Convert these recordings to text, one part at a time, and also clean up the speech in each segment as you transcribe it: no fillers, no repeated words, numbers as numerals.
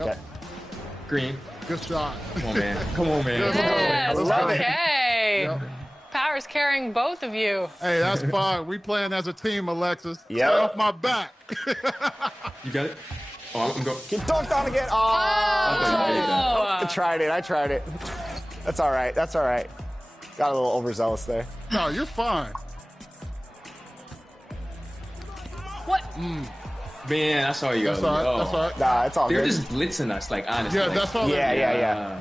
Okay. Green. Good shot. Come on, man. Come on, man. Yes, Love it. okay. Yep. Power's carrying both of you. Hey, that's fine. We playing as a team, Alexis. Yep. Stay off my back. You got it? Oh, I'm going. He dunked on again. Oh. I tried it. I tried it. That's all right. That's all right. Got a little overzealous there. No, you're fine. What? Man, I saw you. That's all right. That's all right. Nah, it's all They're good. just blitzing us, like, honestly. Yeah, like, that's all. Yeah.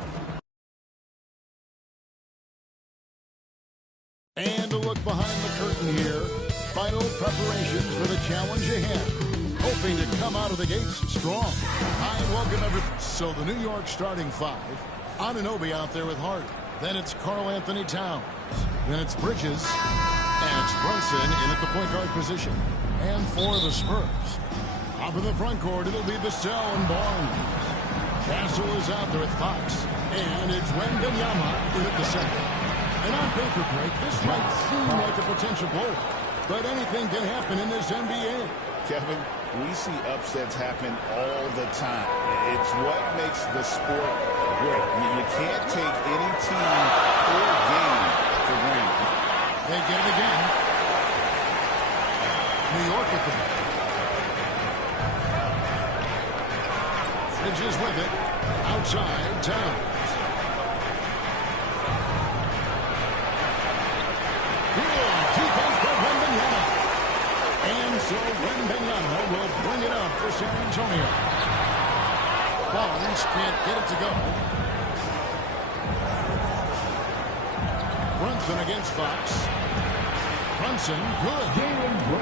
And a look behind the curtain here. Final preparations for the challenge ahead. Hoping to come out of the gates strong. Hi, and welcome everyone. So the New York starting five. Anunoby out there with Hart. Then it's Karl Anthony Towns. Then it's Bridges. And it's Brunson in at the point guard position. And for the Spurs. Up in the front court, it'll be Vassell and Barnes. Castle is out there with Fox. And it's Wembanyama in at the center. And on paper break, this might seem like a potential blow. But anything can happen in this NBA. Kevin, we see upsets happen all the time. It's what makes the sport great. You can't take any team or game for granted. They get it again. New York with the ball. Bridges with it. Outside, Towns. So Wembanyama will bring it up for San Antonio. Barnes can't get it to go. Brunson against Fox. Brunson, good.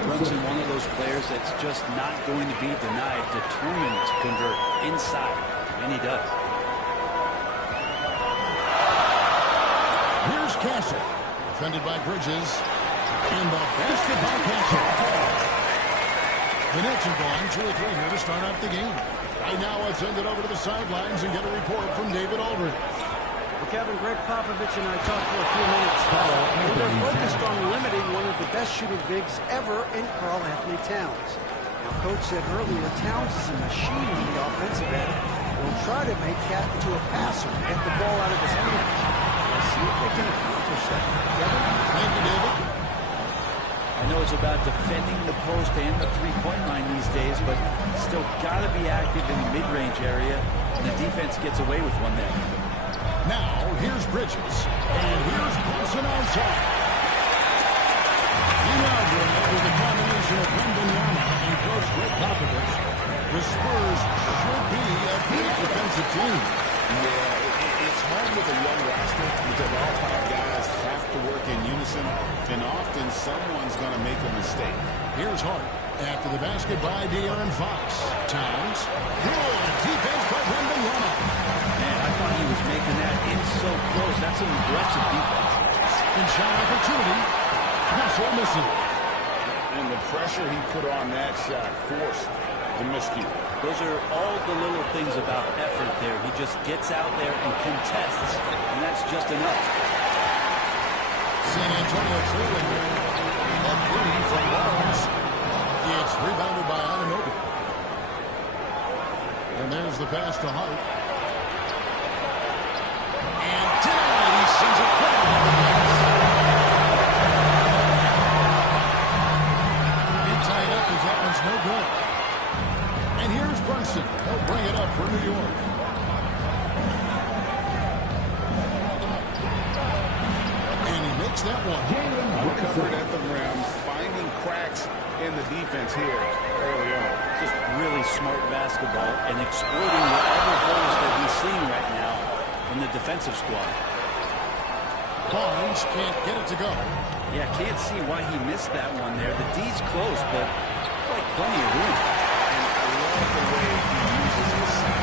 Brunson, one of those players that's just not going to be denied, determined to convert inside, and he does. Here's Castle, defended by Bridges, and the basket by Castle. The Nets are going 2 or 3 here to start out the game. Right now, let's send it over to the sidelines and get a report from David Aldridge. Well, Kevin, Greg Popovich and I talked for a few minutes. And they're focused on limiting one of the best shooting bigs ever in Karl Anthony Towns. Now, Coach said earlier, Towns is a machine on the offensive end. We'll try to make Cat into a passer, get the ball out of his hands. We'll see if they can accomplish that. Kevin? Thank you, David. I know it's about defending the post and the three-point line these days, but still got to be active in the mid-range area, and the defense gets away with one there. Now, here's Bridges, and here's Brunson outside. Meanwhile, with a combination of Wembanyama and Coach Greg Popovich, the Spurs should be a great defensive team. Yeah, it's hard with a young roster because all 5 guys have to work in unison, and often someone's going to make a mistake. Here's Hart after the basket by De'Aaron Fox. Towns. Good defense by Wembanyama. Man, I thought he was making that in so close. That's an aggressive defense. And shot opportunity. Castle missing. And the pressure he put on that shot forced the miscue. Those are all the little things about effort there. He just gets out there and contests, and that's just enough. San Antonio trailing here. A 3 from Barnes. It's rebounded by Anunoby. And there's the pass to Hart. And denied. He sends it down. It tied up as that one's no good. And here's Brunson. He'll bring it up for New York. And he makes that one. Covered at the rim, finding cracks in the defense here early on. Just really smart basketball and exploiting whatever holes that he's seeing right now in the defensive squad. Barnes can't get it to go. Yeah, can't see why he missed that one there. The D's close, but like plenty of room. And I love the way he uses his size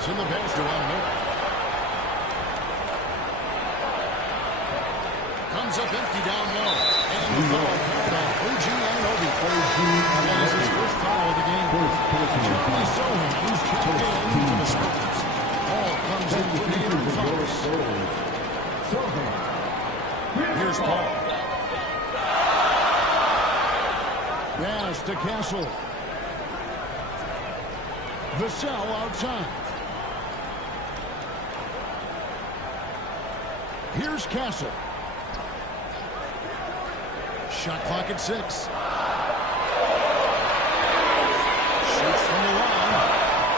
Robinson, the pass to Ananobi. Comes up empty down low. And the foul called on OG Ananobi. That is his first foul of the game. Jeremy Sohan, who's checked into the Spurs. Ball comes in for the Aaron Fox. Here's Paul. Pass to Castle. Vassell outside. Here's Castle. Shot clock at 6. Shoots from the line.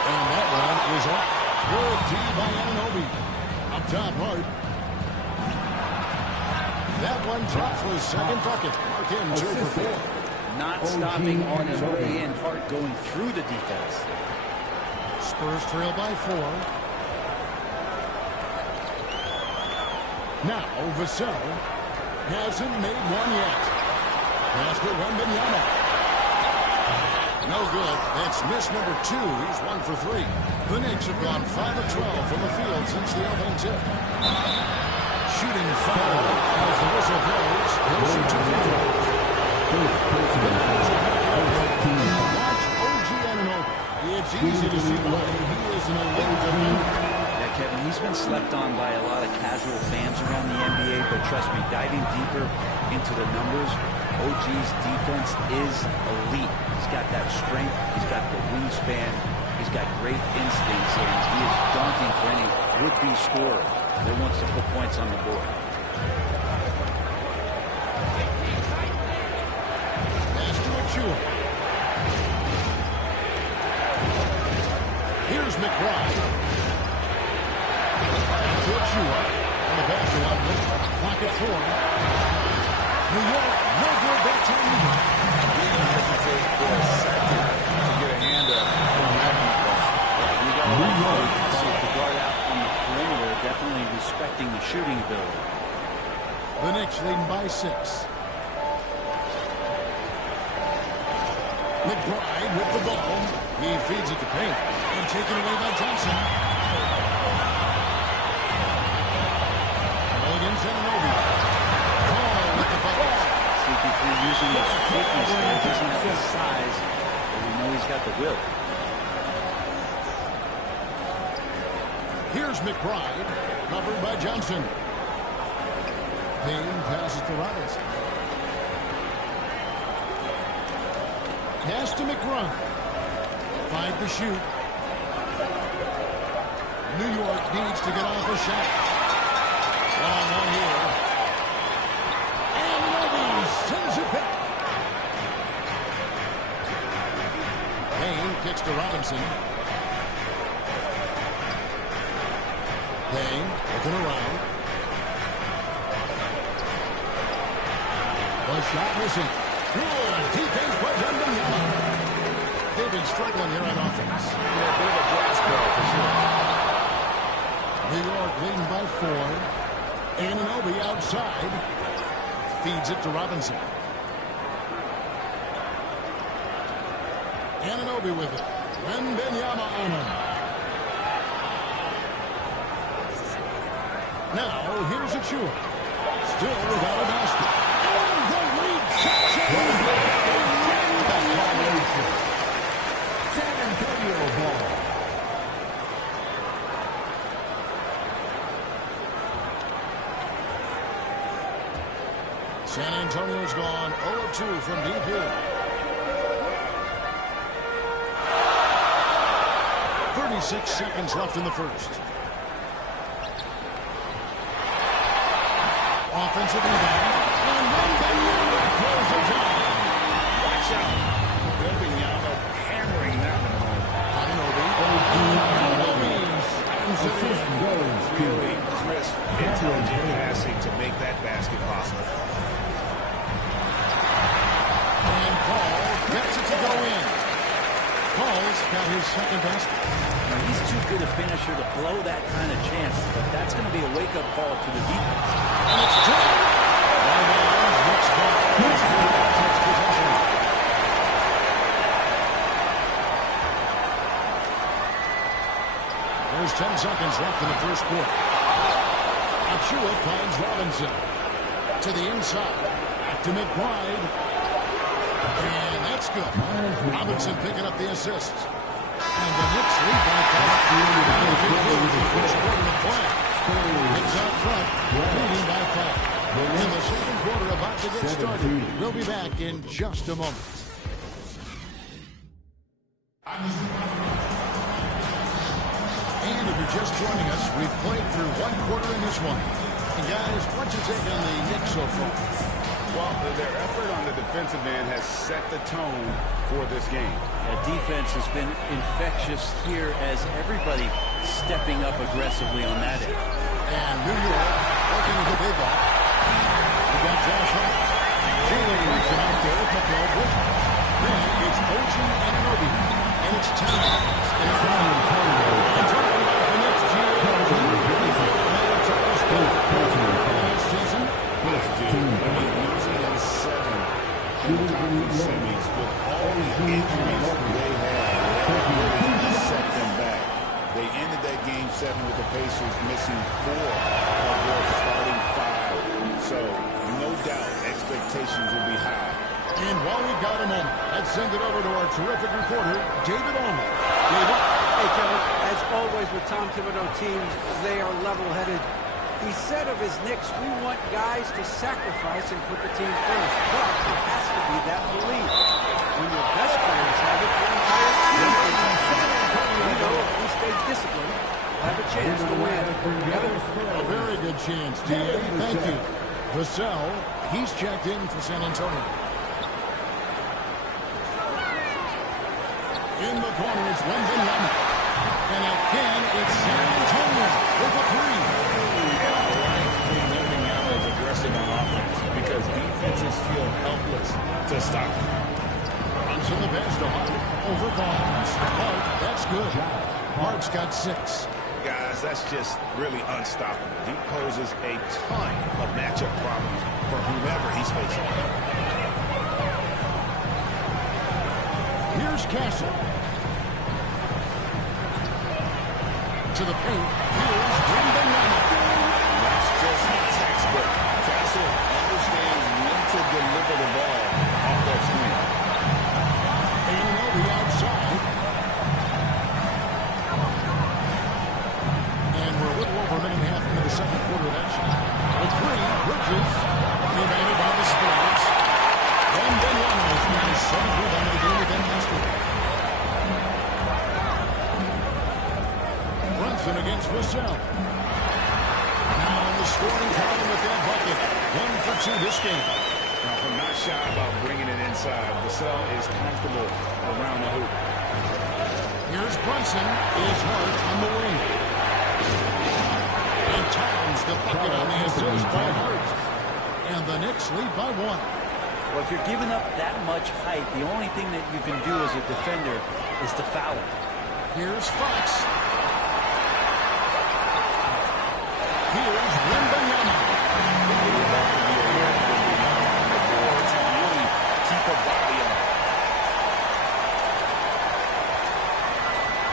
And that one is off. Good D by Ananobi. Up top, Hart. That one dropped for his second bucket. Mark him 2 for 4. Not stopping on his way in. Hart going through the defense. Spurs trail by 4. Now Vassell hasn't made one yet. Pass to Wembanyama. No good. That's miss number 2. He's 1 for 3. The Knicks have gone 5 of 12 from the field since the opening tip. Shooting foul as the whistle blows. He'll shoot 2 free throws. Watch OG Ananobi. It's easy to see why he is an elite defender. Yeah, Kevin, he's been slept on by a lot of casual fans around the NBA, but trust me, diving deeper into the numbers, OG's defense is elite. He's got that strength, he's got the wingspan, he's got great instincts, and he is daunting for any would-be scorer that wants to put points on the board. Pass to Achua. Here's McBride. To Achua. On the pass to Watley. Clock at 4. New York, no good that time either. Didn't hesitate for a second to get a hand up on that defense. You got to see the guard out on the perimeter, definitely respecting the shooting ability. The Knicks leading by 6. McBride with the ball. He feeds it to Payne. And taken away by Johnson. Ball against Ananobi. Call with the bucket. CP3 using his quickness there. Doesn't have the size, but we know he's got the will. Here's McBride. Covered by Johnson. Payne passes to Robinson. Pass to McBride. 5 to shoot. New York needs to get off a shot. Long one here. And Ananobi sends it back. Payne kicks to Robinson. Payne looking around. The shot missing. Good defense by Wembanyama. They've been struggling here on offense. Yeah, a bit of a gas pedal for sure. New York leading by 4. Ananobi outside. Feeds it to Robinson. Ananobi with it. Wembanyama on him. Now, here's Achua. Still without a basket. And the lead shot. San Antonio ball. San Antonio's gone 0 of 2 from deep here. 36 seconds left in the first. Offensive rebound. And Wembanyama throws it down. Watch out. Wembanyama hammering that one home. Ananobi. Really crisp, intelligent passing to make that basket possible. And Paul gets it to go in. Paul's got his second basket. Now, he's too good a finisher to blow that kind of chance, but that's going to be a wake-up call to the defense. And it's dropped. Next ball. Takes possession. There's 10 seconds left in the first quarter. Achua finds Robinson. To the inside. Back to McBride. And that's good. Robinson picking up the assist. And the Knicks lead by 5. First quarter of play. Knicks out front, leading by 5. In the second quarter about to get started. We'll be back in just a moment. And if you're just joining us, we've played through one quarter in this one. And guys, what's your take on the Knicks so far? Well, their effort on the defensive end has set the tone for this game. Defense has been infectious here as everybody stepping up aggressively on that end. And New York working with the big ball. We got Josh Hart. Jalen Wilson out there, coupled with. Then it's OG Anunoby. And it's time. And it's time. And talking about the next year. Last season. Losing in 7 in the conference semis with all the injuries they had. That really set them back. They ended that game 7 with the Pacers missing 4 of their starting 5. So, no doubt, expectations will be high. And while we've got a moment, let's send it over to our terrific reporter, David Allman. David? Hey, Kevin, as always with Tom Thibodeau teams, they are level-headed. He said of his Knicks, we want guys to sacrifice and put the team first. But it has to be that belief. When your best players have it, the entire team we know if we stay disciplined, we'll have a chance to win. A very good chance, D.A. Thank you. Vassell, he's checked in for San Antonio. In the corner, it's Wembanyama. And again, it's San Antonio with a 3. Aggressive on offense because defenses feel helpless to stop him. Runs in the pass to Hart over Barnes. Hart, that's good. Hart's got 6. Guys, that's just really unstoppable. He poses a ton of matchup problems for whomever he's facing. Here's Castle. To the paint. Here's Wembanyama. That's just textbook. Castle understands when to deliver the ball off that swing. Anunoby outside. And we're a little over a minute and a half into the second quarter of action. The 3, Bridges, rebounded by the Spurs. Wembanyama has now 7th rebound of the game with them yesterday. Brunson against Vassell. Now in the scoring column with that bucket. 1 for 2 this game. Now, I'm not shy about bringing it inside. Vassell is comfortable around the hoop. Here's Brunson. Is Hart on the wing. And Towns the bucket on the assist by Hart. And the Knicks lead by 1. Well, if you're giving up that much height, the only thing that you can do as a defender is to foul him. Here's Fox. Here's Wembanyama. Really keep a body on.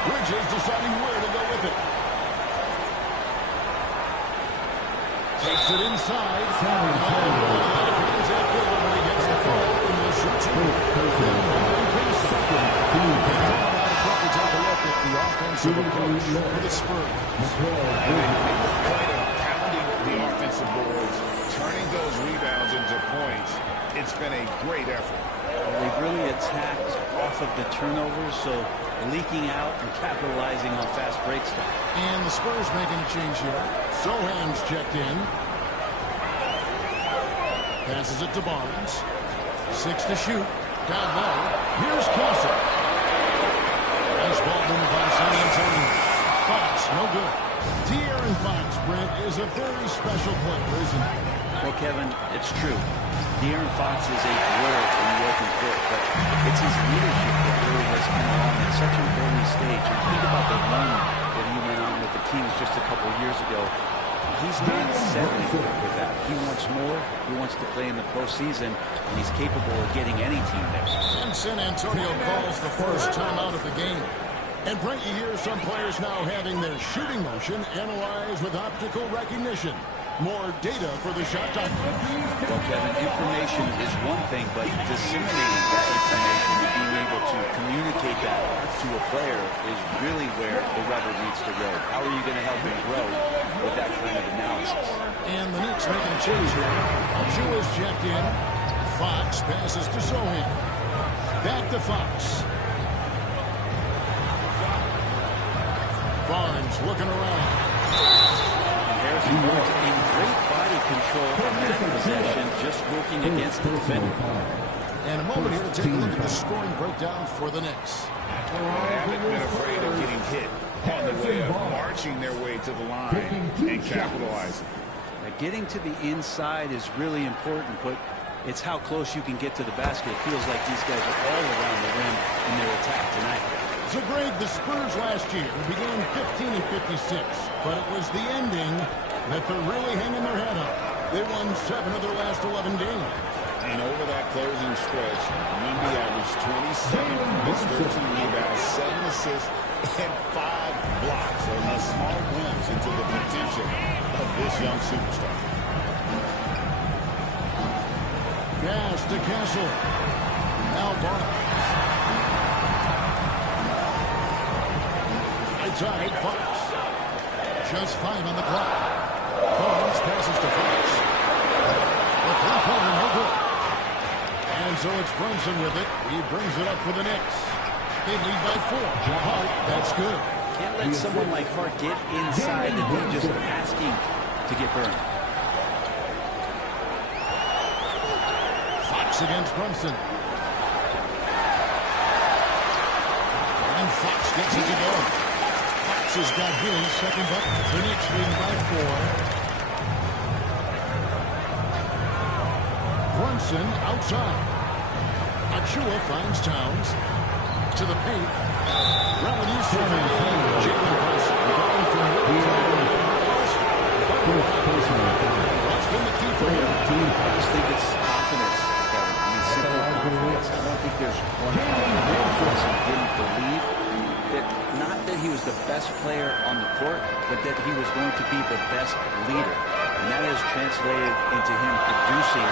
Bridges deciding where to go with it. Takes it inside. The offensive approach for the Spurs. Pounding the offensive boards, turning those rebounds into points. It's been a great effort. They've really attacked off of the turnovers, so leaking out and capitalizing on fast break stuff. And the Spurs making a change here. Sohan's checked in. Passes it to Barnes. 6 to shoot. Down low. Here's Castle. Nice ball movement by San Antonio. Fox, no good. De'Aaron Fox, Brent, is a very special player, isn't he? Well, Kevin, it's true. De'Aaron Fox is a threat in the open court, but it's his leadership that really has come along at such an early stage. And think about the run that he went on with the Kings just a couple of years ago. He's not settling with that. He wants more. He wants to play in the postseason, and he's capable of getting any team there. And San Antonio calls the first timeout of the game. And Brent, you hear some players now having their shooting motion analyzed with optical recognition. More data for the shot clock. Well, Kevin, information is one thing, but disseminating that information and being able to communicate that to a player is really where the rubber meets the road. How are you going to help him grow with that kind of analysis? And the Knicks making a change here. Achua's checked in. Fox passes to Sohan. Back to Fox. Barnes looking around. Harrison Barnes in great body control on that possession, just working against the defender. And a moment here to take a look at the scoring breakdown for the Knicks. They haven't been afraid of getting hit on the way of marching their way to the line and capitalizing. Now, getting to the inside is really important, but it's how close you can get to the basket. It feels like these guys are all around the rim in their attack tonight. So, Greg, the Spurs last year began 15-56, but it was the ending that they're really hanging their head up. They won 7 of their last 11 games. And over that closing stretch, Wemby averaged 27 points, 13 rebounds, 7 assists, and 5 blocks. A small glimpse into the potential of this young superstar. Pass to Castle. Now Barnes. Side, Fox. Just 5 on the clock. Barnes passes to Fox. The three-pointer, no good. And so it's Brunson with it. He brings it up for the Knicks. They lead by 4. Hart, that's good. Can't let someone like Hart get inside and be just asking to get burned. Fox against Brunson. And Fox gets it to go. Has got his second bucket. The Knicks lead by 4. Brunson outside. Achua finds Towns to the paint. Revolution. Jalen Brunson going from what's been the key for him? I just think it's confidence, Kevin. I mean, simple confidence. I don't think there's one time that Brunson didn't believe that, not that he was the best player on the court, but that he was going to be the best leader. And that has translated into him producing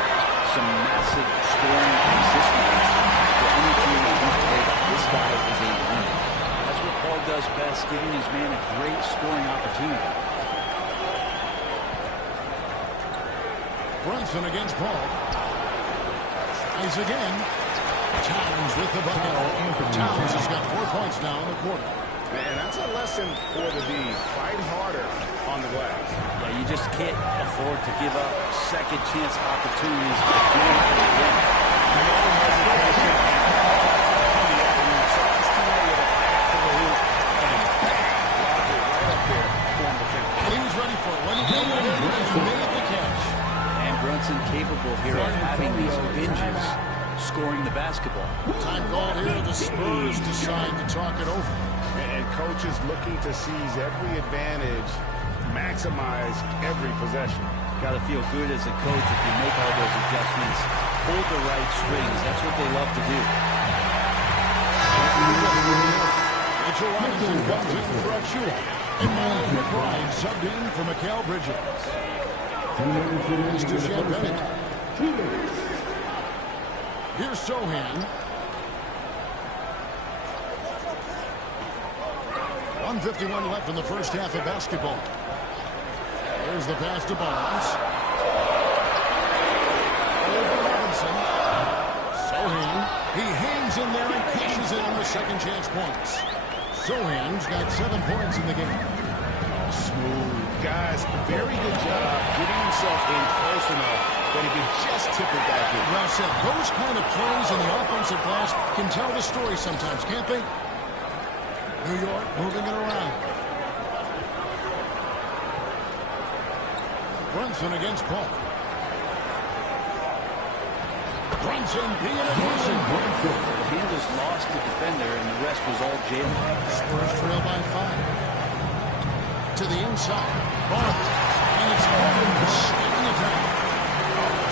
some massive scoring consistency for any team that he's played. This guy is a winner. That's what Paul does best, giving his man a great scoring opportunity. Brunson against Paul. Tries again. Towns with the bucket. Towns has got 4 points now in the quarter. Man, that's a lesson for the D. Fight harder on the glass. Yeah, you just can't afford to give up second chance opportunities again and again. And he was ready for it. When he came over, he made the catch. And Brunson capable here of having these binges, scoring the basketball. Time called here. The Spurs decide to talk it over. And coaches looking to seize every advantage, maximize every possession. Got to feel good as a coach if you make all those adjustments. Hold the right strings. That's what they love to do. Mitchell Robinson comes in for Achua. And Miles McBride subbed in for Mikal Bridges. Mr. Champagne. Here's Sohan. 1:51 left in the first half of basketball. There's the pass to Barnes. Over Robinson. Sohan. He hangs in there and cashes in on the second chance points. Sohan's got 7 points in the game. Smooth. Guys, very good job getting himself in close enough that he could just tip it back in. Well said. Those kind of plays in the offensive glass can tell the story sometimes, can't they? New York moving it around. Brunson against Paul. Brunson being aggressive. The handles lost the defender, and the rest was all Jalen. Spurs trail by 5. To the inside. Barnes. And it's Barnes stepping it down.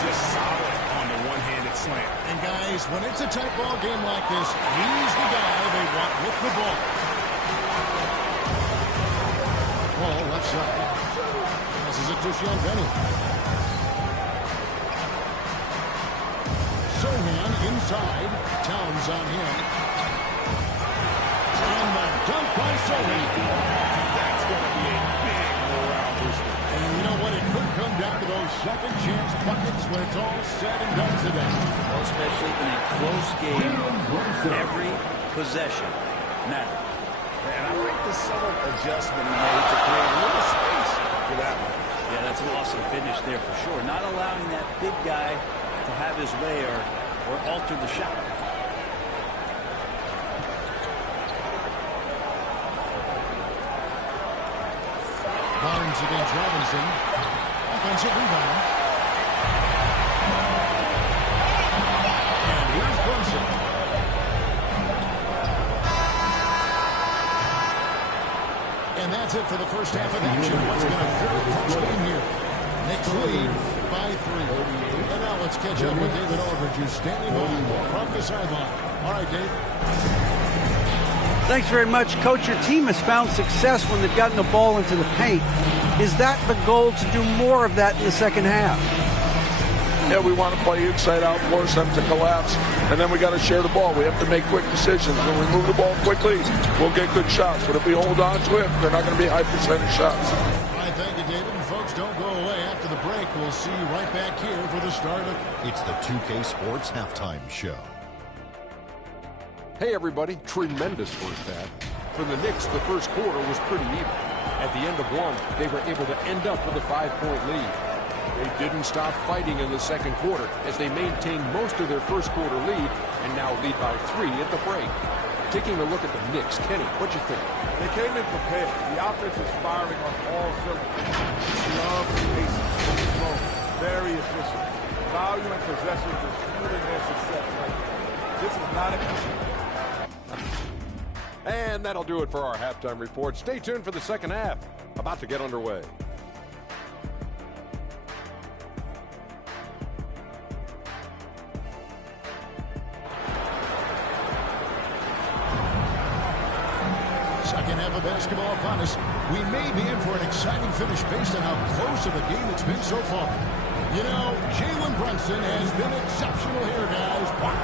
Just solid on the one-handed slant. And guys, when it's a tight ball game like this, he's the guy they want with the ball. side. Passes it to Champagne. Sohan inside. Towns on him. And the dunk by Sohan. That's going to be a big morale booster. And you know what? It could come down to those second chance buckets when it's all said and done today. Well, especially in a close game, every possession matters. And I like the subtle adjustment he made to create a little space for that one. Yeah, that's an awesome finish there for sure. Not allowing that big guy to have his way or alter the shot. Barnes against Robinson. Offensive rebound. And here's Brunson. And that's it for the first half of action. What's been a very close game here. Knicks lead by 3. And now let's catch up with David Aldridge, who's standing by from the sideline. All right, Dave. Thanks very much, Coach. Your team has found success when they've gotten the ball into the paint. Is that the goal, to do more of that in the second half? Yeah, we want to play inside out, force them to collapse, and then we got to share the ball. We have to make quick decisions. When we move the ball quickly, we'll get good shots. But if we hold on to it, they're not going to be high percentage shots. All right, thank you, David. And folks, don't go away. After the break, we'll see you right back here for the start of... It's the 2K Sports Halftime Show. Hey, everybody. Tremendous first half. For the Knicks, the first quarter was pretty even. At the end of one, they were able to end up with a 5-point lead. They didn't stop fighting in the second quarter as they maintained most of their first quarter lead and now lead by 3 at the break. Taking a look at the Knicks, Kenny, what you think? They came in prepared. The offense is firing on all cylinders. Love pacing, slow, very efficient. Volume and possessions is fueling their success right now. This is not a... And that'll do it for our halftime report. Stay tuned for the second half. About to get underway. Second half of basketball upon us. We may be in for an exciting finish based on how close of a game it's been so far. You know, Jalen Brunson has been exceptional here, guys. Wow.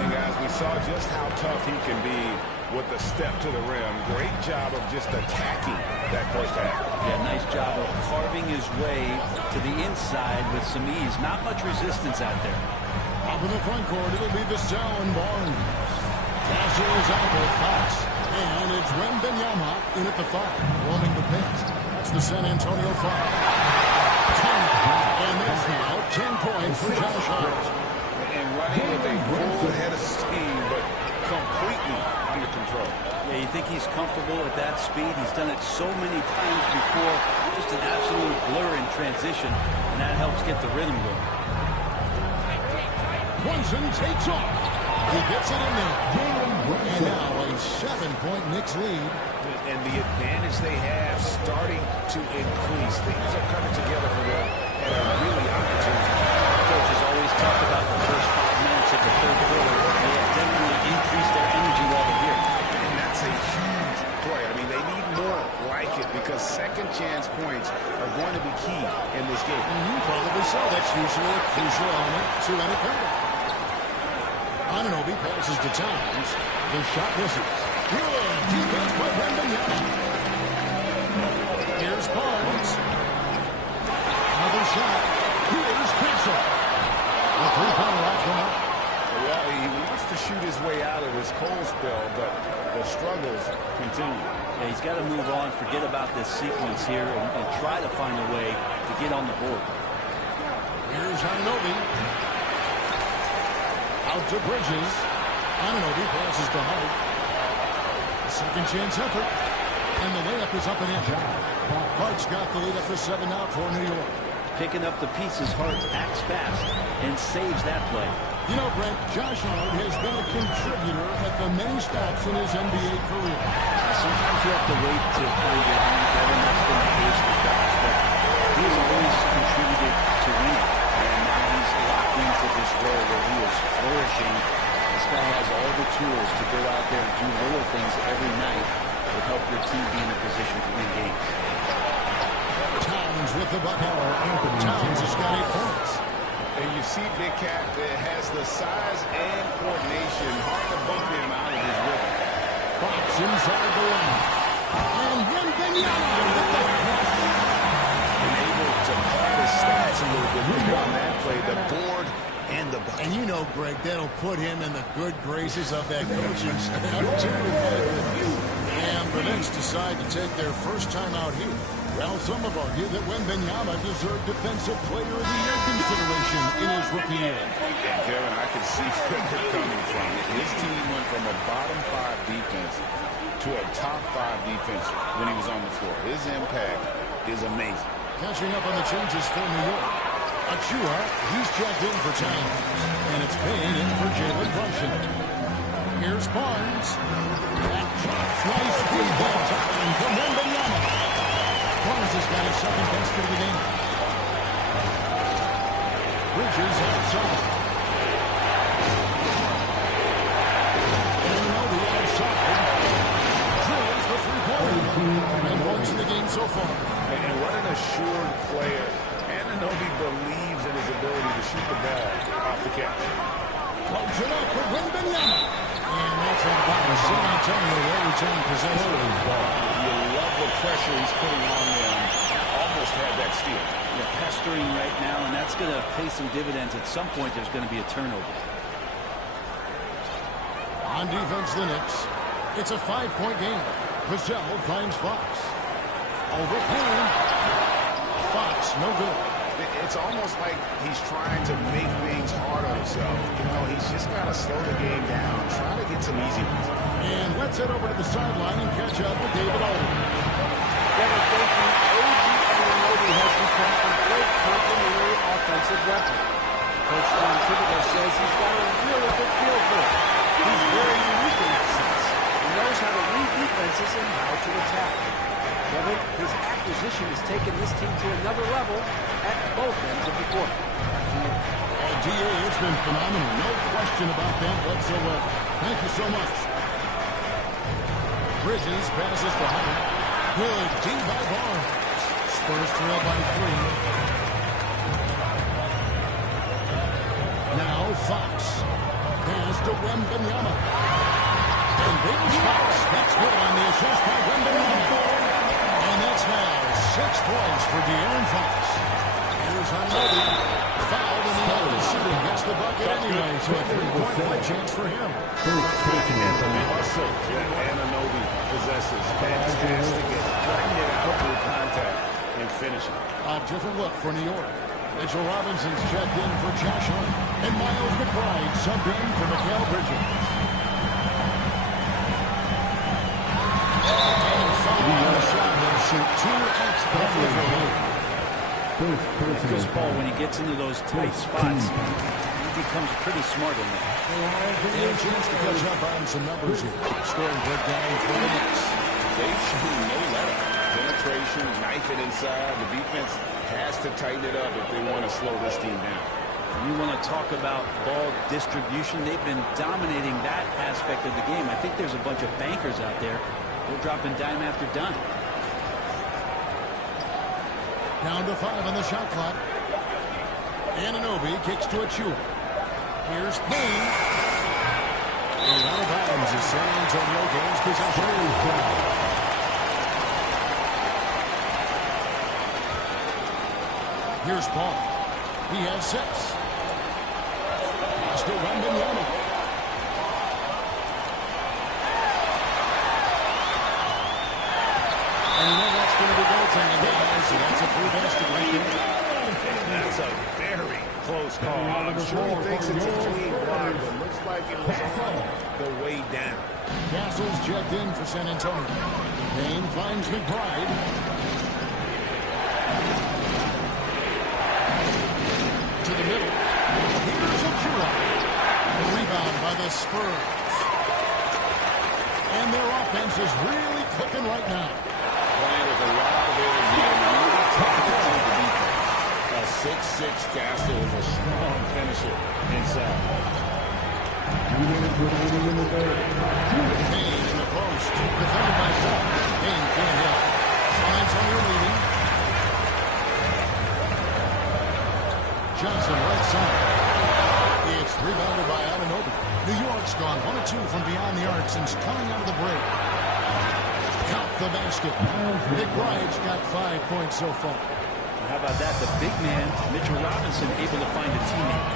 And guys, we saw just how tough he can be with the step to the rim. Great job of just attacking that first half. Yeah, nice job of carving his way to the inside with some ease. Not much resistance out there. Up in the front court, it'll be Vassell and Barnes. Vassell is out with Fox. And it's Wembanyama in at the 5, roaming the paint. That's the San Antonio 5. 10. And that's now 10 points for Josh Hart. And running with a full head of steam, but completely under control. Yeah, you think he's comfortable at that speed? He's done it so many times before. Just an absolute blur in transition, and that helps get the rhythm going. Brunson takes off. He gets it in there. And now a 7-point Knicks lead. And the advantage they have starting to increase. Things are coming together for them at a really opportune time. Coach has always talked about the first 5 minutes of the third quarter. They have definitely increased their energy level here. And that's a huge play. I mean, they need more like it because second chance points are going to be key in this game. Probably so. That's usually a crucial element to any comeback. Anunoby passes to Towns. The shot misses. Good defense by Wembanyama. Here's Barnes. Another shot. Here's Castle. The three-pointer off the mark. Well, he wants to shoot his way out of this cold spell, but the struggles continue. Yeah, he's got to move on, forget about this sequence here, and try to find a way to get on the board. Here's Anunoby. Out to Bridges. Anunoby passes to Hart. Second chance effort. And the layup is up and in. Hart's got the lead up to 7 now for New York. Picking up the pieces, Hart acts fast and saves that play. You know, Brent, Josh Hart has been a contributor at the many stops in his NBA career. Sometimes you have to wait to find your own, Kevin. That's been the case for Josh, but he's always contributed to winning. And now he's locked into this role where he is flourishing. This guy has all the tools to go out there and do little things every night that help your team be in a position to win games. Towns with the bucket. Towns has got 8 points. And you see Big Cat that has the size and coordination. Hard to bump him out of his rhythm. Fox inside the line. And Wembanyama with the and able to play his stats a little bit more on that play. The board and the bucket. And you know, Greg, that'll put him in the good graces of that coaching staff, too. And the Knicks decide to take their first time out here. Well, some have argued that Wembanyama deserved Defensive Player of the Year consideration in his rookie year. And Kevin, I can see where they're coming from. His team went from a bottom 5 defense to a top 5 defense when he was on the floor. His impact is amazing. Catching up on the changes for New York. Achua, he's checked in for Towns. And it's Payne in for Jalen Brunson. Here's Barnes. That drops. Nice rebound time from Wembanyama. Barnes has got his second basket of the game. Bridges outside. And over the outside. Drills the three-pointer. And points in the game so far. And what an assured player. Anunoby believes in his ability to shoot the ball off the catch. Plugs it up for Wembanyama. And that's at about San Antonio will return possession. You love the pressure he's putting on them. Almost had that steal. They're pestering right now, and that's going to pay some dividends. At some point, there's going to be a turnover. On defense, the Knicks. It's a 5-point game. Vassell finds Fox. Over Payne. Fox, no good. It's almost like he's trying to make things hard on himself. You know, he's just got to slow the game down, try to get some easy ones. And let's head over to the sideline and catch up with David Alden. Kevin, thank you. OG Anunoby has become a great complementary offensive weapon. Coach John Thibodeau says he's got a really good feel for it. He's very unique in that sense. He knows how to read defenses and how to attack. Kevin, his acquisition has taken this team to another level at both ends of the court. DA, it's been phenomenal. No question about that whatsoever. Thank you so much. Bridges passes to Hunter. Good D by Barnes. Spurs trail by 3. Now Fox. Pass to Wembanyama. And there's Fox. That's good on the assist by Wembanyama. And that's now 6 points for De'Aaron Fox. Here's Anunoby. Fouled in the other shooting. Gets the bucket anyway, so a 3-point play chance for him. The muscle that Anunoby possesses. Fantastic at cutting it out through contact and finishing. A different look for New York. Mitchell Robinson's checked in for Josh Hart. And Miles McBride subbed in for Mikal Bridges. And following the shot, he'll shoot 2 extra free throws. Chris Paul, when he gets into those tight spots, he becomes pretty smart in there. And a chance to catch up on some numbers here. Scoring breakdown for the Knicks. They've shown no letter. Penetration, knife it inside. The defense has to tighten it up if they want to slow this team down. You want to talk about ball distribution. They've been dominating that aspect of the game. I think there's a bunch of bankers out there. They're dropping dime after dime. Down to 5 on the shot clock. Anunoby kicks to Achua. Here's Payne. And out of bounds as San Antonio gains possession. Here's Paul. He has 6. Pass to Wembanyama. And you know that's going to be goaltending, guys. So that's a free basket right there. That's a very close call. I'm sure he thinks it's a clean block, but looks like it was on the way down. Castle's checked in for San Antonio. Payne finds McBride. To the middle. Here's Achua. The rebound by the Spurs. And their offense is really cooking right now. Playing with a lot of energy and really taking it to the defense. A 6'6" Castle is a strong finisher inside. Payne in the post. Defended by Paul. Payne can't hit. San Antonio leading. two from beyond the arc since coming out of the break. Count the basket. McBride's got 5 points so far. How about that? The big man, Mitchell Robinson, able to find a teammate.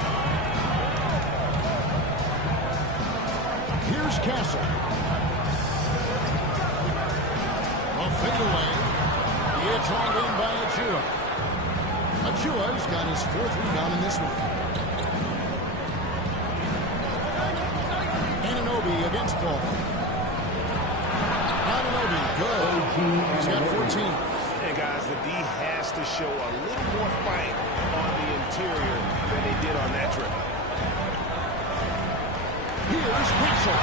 Here's Castle. A fadeaway. It's hauled in by Achua. Achua's got his 4th rebound in this one. Anunoby against Paul. Anunoby, good. He's got 14. And guys, the D has to show a little more fight on the interior than they did on that trip. Here's Castle.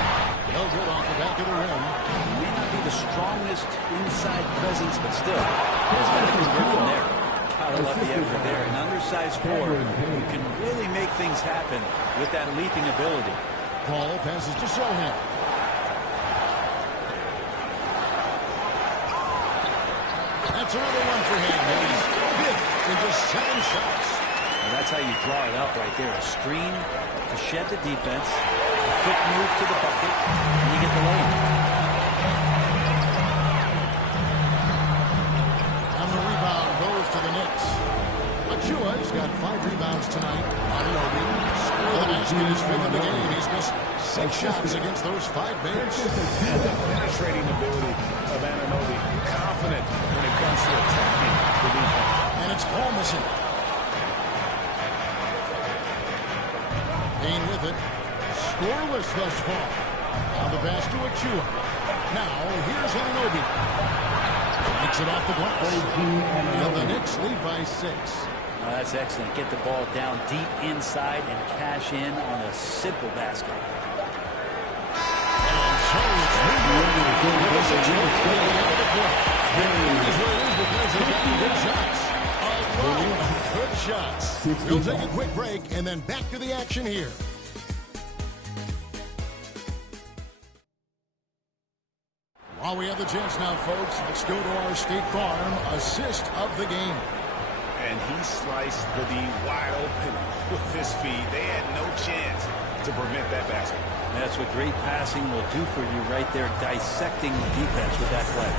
No good off the back of the rim. May not be the strongest inside presence, but still, he's got to be good from there. Gotta love the effort there. An undersized forward who can really make things happen with that leaping ability. Paul passes to Sohan. That's another one for him. He's 5th in just 7 shots. Well, that's how you draw it up right there. A screen to shed the defense, a quick move to the bucket, and you get the lane. And the rebound goes to the Knicks. Achua's got 5 rebounds tonight. Anunoby scored the basket, his 5th of the game. He's missed 6 shots against those 5 bigs. And the penetrating ability of Anunoby. Confident when it comes to attacking the defense. And it's Paul missing. Payne with it. Scoreless thus far. Now the pass to Achua. Now here's Anunoby. Takes it off the glass. And the Knicks lead by 6. Oh, that's excellent. Get the ball down deep inside and cash in on a simple basket. And so it's good shots. A lot of good shots. We'll take a quick break and then back to the action here. While we have the chance now, folks, let's go to our State Farm assist of the game. And he sliced the D wide open with this feed. They had no chance to prevent that basket. That's what great passing will do for you right there, dissecting the defense with that play.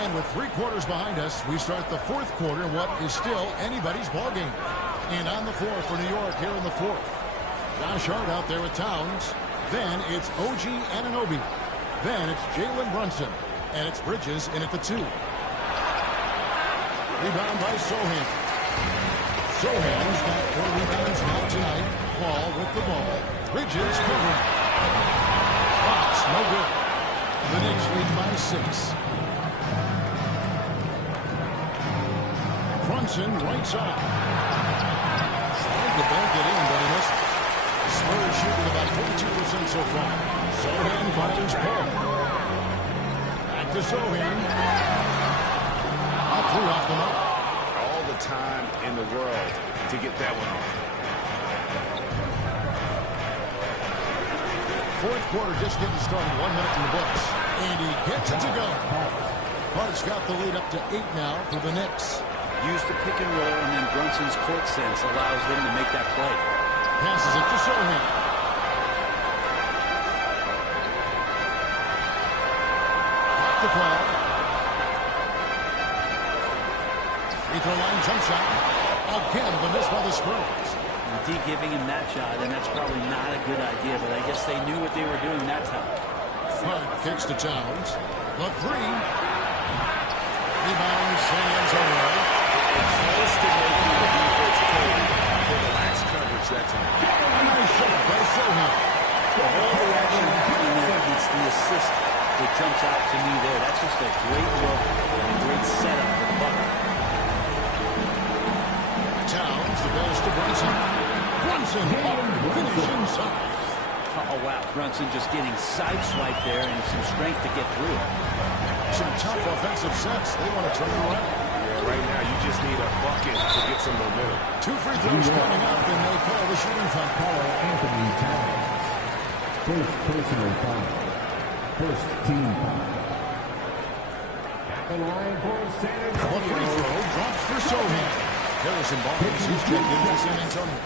And with 3 quarters behind us, we start the 4th quarter in what is still anybody's ball game. And on the floor for New York here in the 4th. Josh Hart out there with Towns. Then it's OG Anunoby. Then it's Jalen Brunson. And it's Bridges in at the 2. Rebound by Sohan. Sohan's got 4 rebounds now tonight. Paul with the ball. Bridges covering. Fox, no good. The Knicks lead by 6. Brunson right side. Tried to bank it in, but he missed. Spurs shooting about 42% so far. Sohan fires Paul. Back to Sohan. Up 3 off the mark. All the time in the world to get that one off. 4th quarter just getting started. 1 minute in the books. And he gets it to go. Hart's got the lead up to 8 now for the Knicks. Use the pick and roll, and then Brunson's court sense allows them to make that play. Passes it to Sohan. Got the call. Free throw line jump shot. Again, the miss by the Spurs. D giving him that shot, and that's probably not a good idea, but I guess they knew what they were doing that time. Hart kicks to Towns. The 3. Rebound, Sands away. Close to making the defense pay for the lax coverage that time. Nice shot by Sohan. All the action in there, it's the assist that jumps out to me there. That's just a great look and a great setup for the bucket. Towns, the pass to Brunson. Brunson, finish inside. Oh, wow. Brunson just getting sideswiped there and some strength to get through. Some tough offensive sets. They want to turn it around. Yeah, right now you just need a bucket to get some momentum. 2 free throws coming up, and they call the shooting foul. Anthony Towns. First personal foul. First team foul. At the line for San Antonio. The free throw drops for Sohan. Harrison Barnes, he's checked in for San Antonio.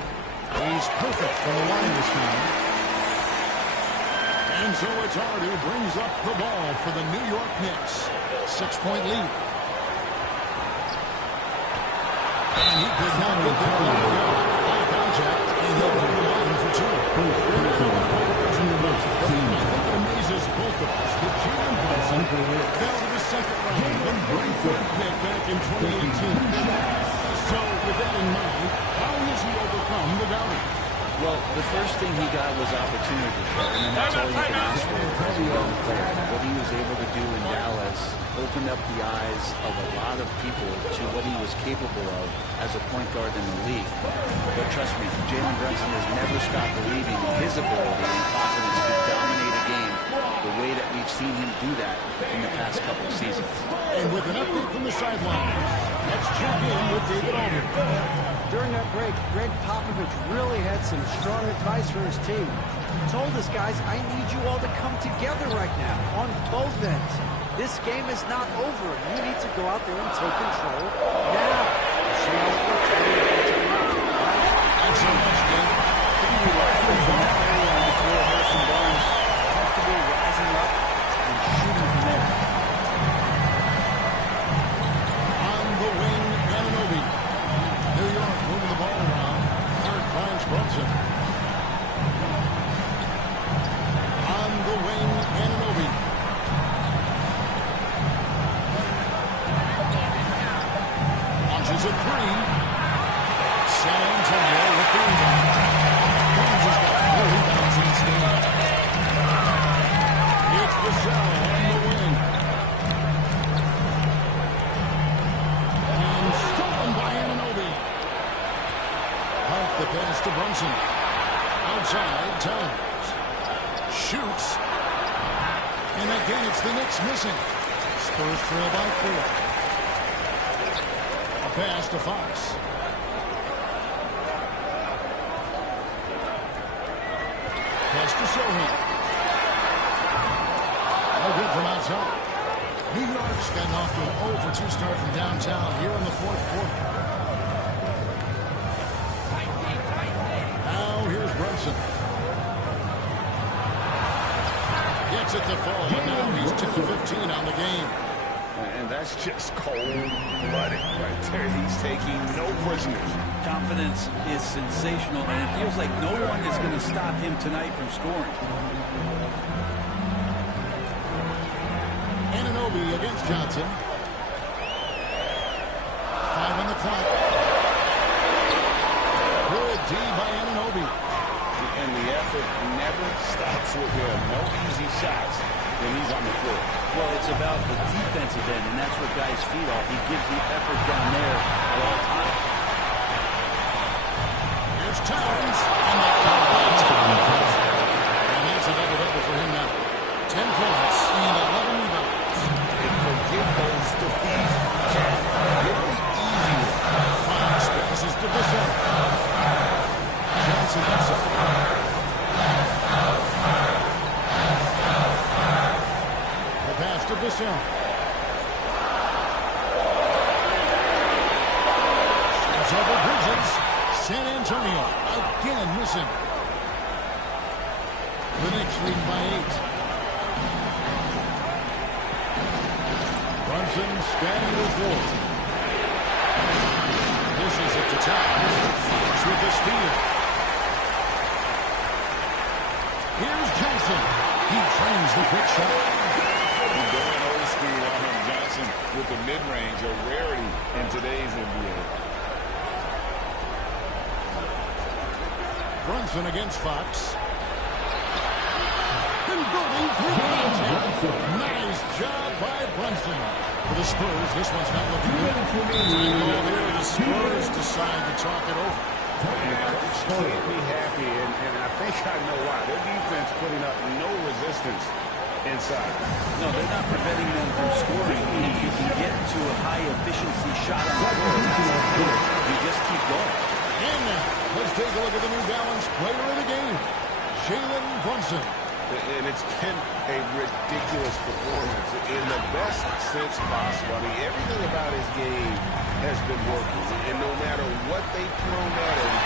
He's perfect from the line this time. And so it's Hart who brings up the ball for the New York Knicks. 6-point lead. And he could not get that one to go. High contact, and he'll go to the line for two. I think it amazes both of us that Jalen Brunson fell to the second round, the 33rd pick back in 2018. So with that in mind, how has he overcome the doubting? Well, the first thing he got was opportunity, Kevin, and that's all you can ask for as a young player. What he was able to do in Dallas opened up the eyes of a lot of people to what he was capable of as a point guard in the league. But trust me, Jalen Brunson has never stopped believing in his ability and confidence to dominate a game the way that we've seen him do that in the past couple of seasons. And with an update from the sideline, let's check in with David Aldridge. During that break, Greg Popovich really had some strong advice for his team. He told us, guys, I need you all to come together right now on both ends. This game is not over. You need to go out there and take control now. See how it works. Thanks so much, Dave. Harrison Barnes comfortable rising up and shooting from there. On the wing, Anunoby. New York moving the ball around. Hart finds Brunson. On the wing, Anunoby. Launches a three. San Antonio with the rebound. Barnes has got 4 rebounds in this game. It's Vassell on the wing. And stolen by Anunoby. Hart the pass to Brunson. Outside, Towns. Shoots. And again, it's the Knicks missing. Spurs trail by 4. A pass to Fox. Pass to Sohan. No good from outside. New York's gotten off to an 0-for-2 start from downtown here in the fourth quarter. Now here's Brunson. Gets it to fall, and now he's 10-15 on the game. And that's just cold-blooded right there. He's taking no prisoners. Confidence is sensational, and it feels like no one is going to stop him tonight from scoring. Anunoby against Johnson. 5 on the clock. Good D by Anunoby. And the effort never stops with him. No easy shots when he's on the floor. Well, it's about the defensive end, and that's what guys feed off. He gives the effort down there at all times. Here's Towns, and the count by Towns. And that's a double-double for him now. 10 points and 11 rebounds. And forget those defeats. Get the easy one. Fox passes to Bishop. Johnson outside. The pass to Bishop. Shoots over Bridges. San Antonio again missing. The Knicks leading by 8. Brunson standing with 4. Dishes it to Towns. Fox with the steal. Here's Johnson. He trains the quick shot. Going old school on him, Johnson, with the mid-range, a rarity in today's NBA. Brunson against Fox. Converting through contact. Nice job by Brunson. For the Spurs, this one's not looking good. Time ball here. The Spurs decide to talk it over. Can't be happy, and I think I know why. Their defense putting up no resistance inside. No, they're not preventing them from scoring. And if you can get to a high-efficiency shot on the floor, you just keep going. And now, let's take a look at the New Balance player of the game, Jalen Brunson. And it's been a ridiculous performance in the best sense possible. I mean, everything about his game has been working. And no matter what they've thrown at him,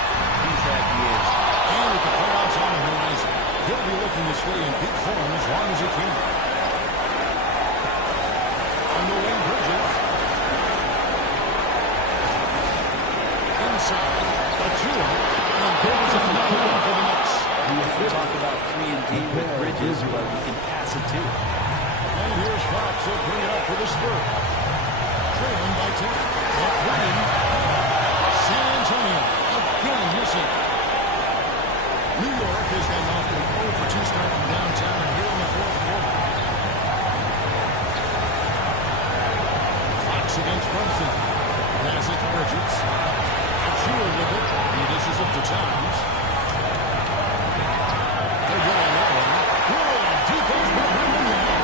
he's had the edge. And with the playoffs on the horizon, He'll be looking to stay in peak form as long as he can. On the wing, Bridges. Inside, Achua. And there's another one for the Knicks. We talk about 3-and-D with Bridges, but he can pass it too. And here's Fox. He'll bring it up for the Spurs. Trailing by 10. Up winning. San Antonio again missing. New York has gotten off to an 0-for-2 start from downtown here in the fourth quarter. Fox against Brunson. Passes to Bridges. Achua with it. He dishes it to Towns. They're good on that one. Good defense by Brandon Young.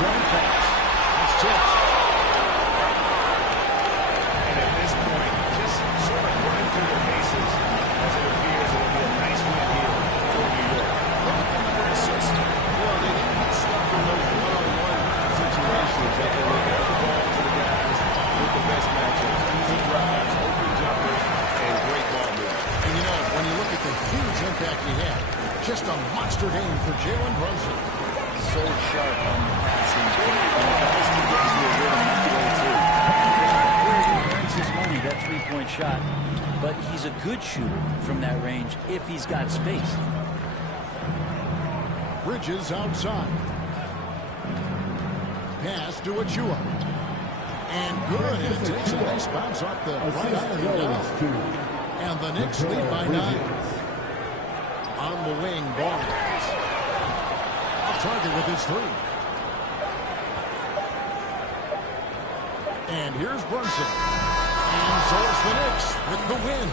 John Fox. That's tipped. And at this point, just sort of running through the paces as it appears it will be a nice win here for New York. Look at the number of assists. Well, they didn't get stuck in those one-on-one situations. They can get the ball to the guys with the best matchups. Easy drives, open jumpers, and great ball movement. And you know, when you look at the huge impact he had, just a monster game for Jalen Brunson. So sharp on the passing. Guys can get to a rhythm that way too. Where he earns his money, that three-point shot. But he's a good shooter from that range if he's got space. Bridges outside. Pass to Achua. And good. And it takes a nice bounce off the right iron down. And the Knicks lead by 9. On the wing, Barnes. Off target with his 3. And here's Brunson. And so it's the Knicks with the win.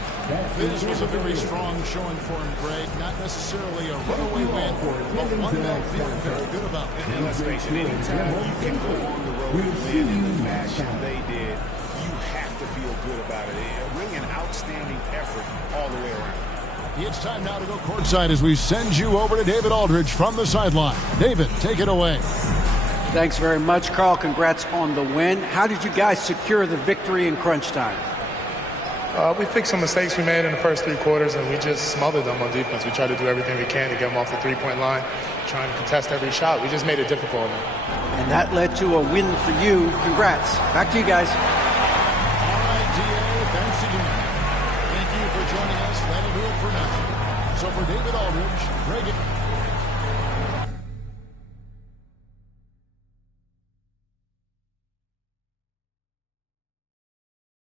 This was a very strong showing for him, Greg. Not necessarily a runaway win, but one they'll feel very good about. And let's face it, anytime you can go on the road and win in the fashion they did, you have to feel good about it. Really an outstanding effort all the way around. It's time now to go courtside as we send you over to David Aldridge from the sideline. David, take it away. Thanks very much, Carl. Congrats on the win. How did you guys secure the victory in crunch time? We fixed some mistakes we made in the first 3 quarters, and we just smothered them on defense. We tried to do everything we can to get them off the three-point line, trying to contest every shot. We just made it difficult. And that led to a win for you. Congrats. Back to you guys. All right, DA, thanks again. Thank you for joining us. That'll do it for now. So for David Aldridge, Greg...